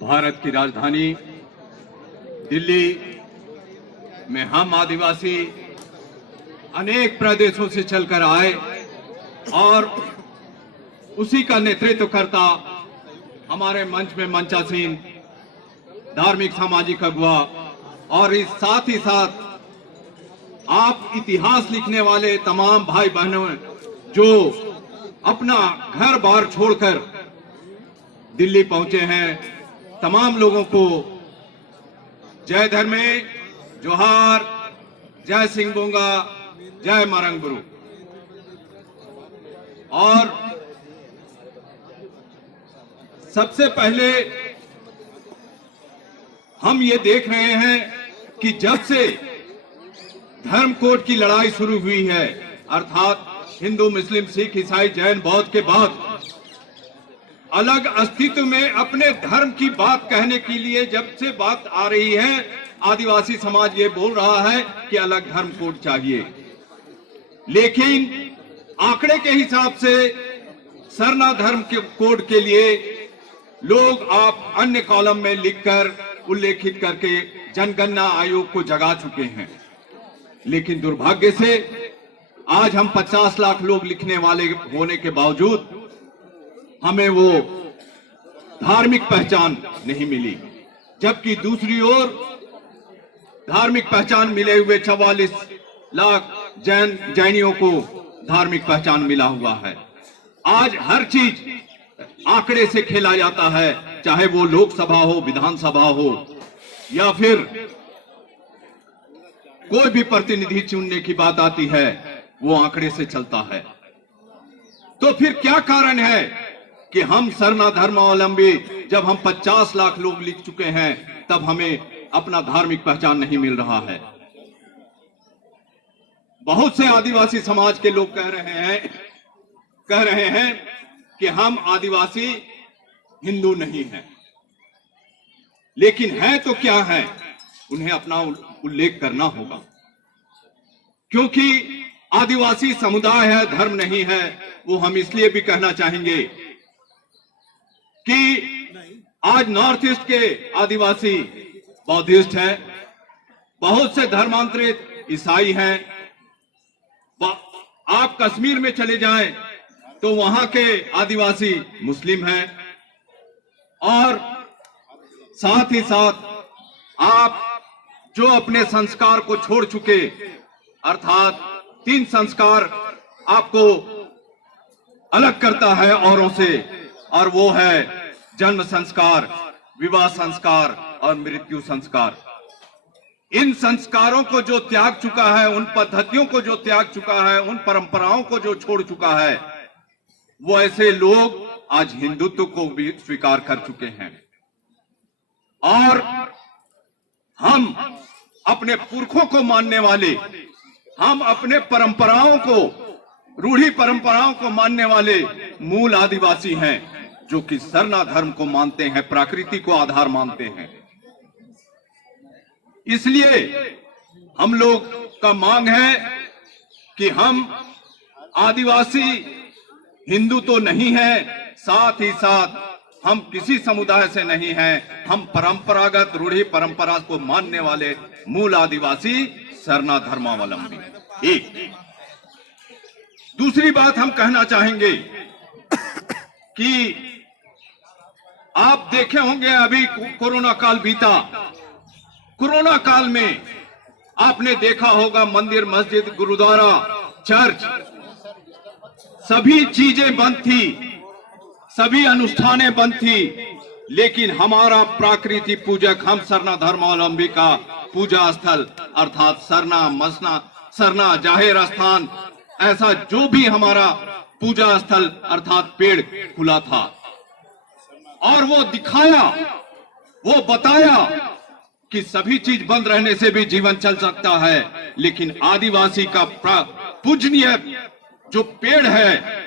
भारत की राजधानी दिल्ली में हम आदिवासी अनेक प्रदेशों से चलकर आए और उसी का नेतृत्व करता हमारे मंच में मंचासीन धार्मिक सामाजिक अगुवा और इस साथ ही साथ आप इतिहास लिखने वाले तमाम भाई बहनों जो अपना घर बार छोड़कर दिल्ली पहुंचे हैं, तमाम लोगों को जय धर्मे, जोहार, जय सिंह बोंगा, जय मरंग गुरु। और सबसे पहले हम ये देख रहे हैं कि जब से धर्म कोड की लड़ाई शुरू हुई है, अर्थात हिंदू, मुस्लिम, सिख, ईसाई, जैन, बौद्ध के बाद अलग अस्तित्व में अपने धर्म की बात कहने के लिए जब से बात आ रही है, आदिवासी समाज ये बोल रहा है कि अलग धर्म कोड चाहिए। लेकिन आंकड़े के हिसाब से सरना धर्म के कोड के लिए लोग आप अन्य कॉलम में लिखकर उल्लेखित करके जनगणना आयोग को जगा चुके हैं। लेकिन दुर्भाग्य से आज हम 50 लाख लोग लिखने वाले होने के बावजूद हमें वो धार्मिक पहचान नहीं मिली, जबकि दूसरी ओर धार्मिक पहचान मिले हुए 44 लाख जैनियों को धार्मिक पहचान मिला हुआ है। आज हर चीज आंकड़े से खेला जाता है, चाहे वो लोकसभा हो, विधानसभा हो या फिर कोई भी प्रतिनिधि चुनने की बात आती है, वो आंकड़े से चलता है। तो फिर क्या कारण है कि हम सरना धर्मावलंबी जब हम 50 लाख लोग लिख चुके हैं तब हमें अपना धार्मिक पहचान नहीं मिल रहा है? बहुत से आदिवासी समाज के लोग कह रहे हैं कि हम आदिवासी हिंदू नहीं हैं। लेकिन है तो क्या है, उन्हें अपना उल्लेख करना होगा, क्योंकि आदिवासी समुदाय है, धर्म नहीं है। वो हम इसलिए भी कहना चाहेंगे कि आज नॉर्थ ईस्ट के आदिवासी बौद्धिस्ट हैं, बहुत से धर्मांतरित ईसाई हैं। आप कश्मीर में चले जाएं तो वहां के आदिवासी मुस्लिम हैं, और साथ ही साथ आप जो अपने संस्कार को छोड़ चुके, अर्थात 3 संस्कार आपको अलग करता है औरों से, और वो है जन्म संस्कार, विवाह संस्कार और मृत्यु संस्कार। इन संस्कारों को जो त्याग चुका है, उन पद्धतियों को जो त्याग चुका है, उन परंपराओं को जो छोड़ चुका है, वो ऐसे लोग आज हिंदुत्व को भी स्वीकार कर चुके हैं। और हम अपने पुरखों को मानने वाले, हम अपने परंपराओं को, रूढ़ी परंपराओं को मानने वाले मूल आदिवासी हैं, जो कि सरना धर्म को मानते हैं, प्रकृति को आधार मानते हैं। इसलिए हम लोग का मांग है कि हम आदिवासी हिंदू तो नहीं है, साथ ही साथ हम किसी समुदाय से नहीं हैं, हम परंपरागत रूढ़ी परंपरा को मानने वाले मूल आदिवासी सरना धर्मावलंबी। एक दूसरी बात हम कहना चाहेंगे कि आप देखे होंगे अभी कोरोना काल बीता, कोरोना काल में आपने देखा होगा मंदिर, मस्जिद, गुरुद्वारा, चर्च, सभी चीजें बंद थी, सभी अनुष्ठानें बंद थी। लेकिन हमारा प्राकृति पूजक, हम सरना धर्मावलंबी का पूजा स्थल अर्थात सरना, मसना, सरना जाहिर स्थान, ऐसा जो भी हमारा पूजा स्थल अर्थात पेड़ खुला था, और वो दिखाया, वो बताया कि सभी चीज बंद रहने से भी जीवन चल सकता है। लेकिन आदिवासी का पूजनीय जो पेड़ है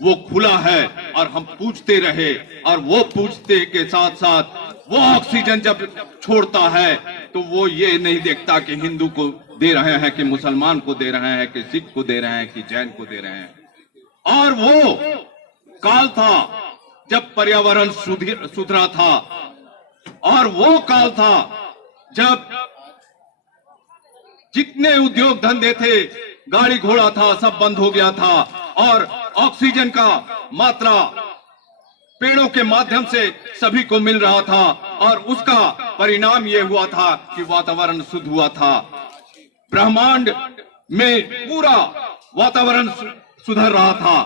वो खुला है, और हम पूजते रहे, और वो पूजते के साथ साथ वो ऑक्सीजन जब छोड़ता है तो वो ये नहीं देखता कि हिंदू को दे रहे हैं, कि मुसलमान को दे रहे हैं, कि सिख को दे रहे हैं, कि जैन को दे रहे हैं। और वो काल था जब पर्यावरण सुधरा था, और वो काल था जब जितने उद्योग धंधे थे, गाड़ी घोड़ा था, सब बंद हो गया था और ऑक्सीजन का मात्रा पेड़ों के माध्यम से सभी को मिल रहा था और उसका परिणाम यह हुआ था कि वातावरण शुद्ध हुआ था। ब्रह्मांड में पूरा वातावरण सुधर रहा था।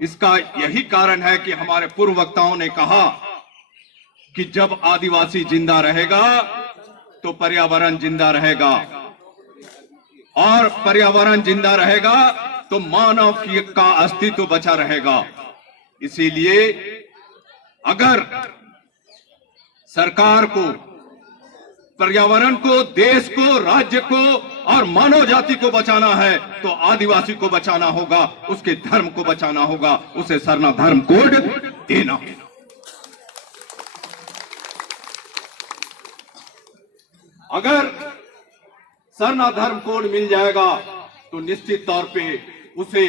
इसका यही कारण है कि हमारे पूर्व वक्ताओं ने कहा कि जब आदिवासी जिंदा रहेगा तो पर्यावरण जिंदा रहेगा और पर्यावरण जिंदा रहेगा तो मानव का अस्तित्व बचा रहेगा। इसीलिए अगर सरकार को पर्यावरण को, देश को, राज्य को और मानव जाति को बचाना है तो आदिवासी को बचाना होगा, उसके धर्म को बचाना होगा, उसे सरना धर्म कोड देना। अगर सरना धर्म कोड मिल जाएगा तो निश्चित तौर पे उसे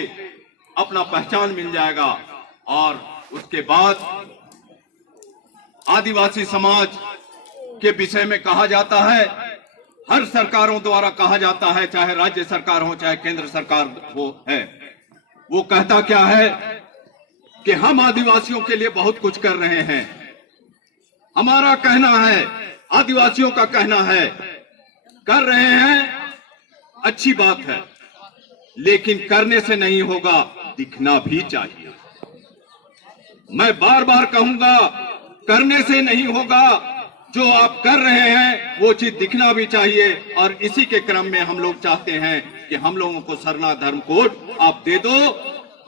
अपना पहचान मिल जाएगा और उसके बाद आदिवासी समाज के विषय में कहा जाता है, हर सरकारों द्वारा कहा जाता है, चाहे राज्य सरकार हो चाहे केंद्र सरकार हो, है वो कहता क्या है कि हम आदिवासियों के लिए बहुत कुछ कर रहे हैं। हमारा कहना है, आदिवासियों का कहना है, कर रहे हैं, अच्छी बात है, लेकिन करने से नहीं होगा, दिखना भी चाहिए। मैं बार बार कहूंगा, करने से नहीं होगा, जो आप कर रहे हैं वो चीज दिखना भी चाहिए। और इसी के क्रम में हम लोग चाहते हैं कि हम लोगों को सरना धर्म कोड आप दे दो,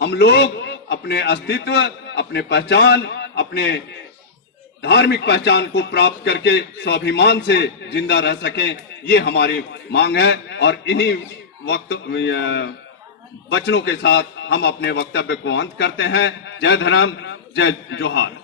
हम लोग अपने अस्तित्व, अपने पहचान, अपने धार्मिक पहचान को प्राप्त करके स्वाभिमान से जिंदा रह सकें, ये हमारी मांग है। और इन्हीं वचनों के साथ हम अपने वक्तव्य को अंत करते हैं। जय धर्म, जय जोहार।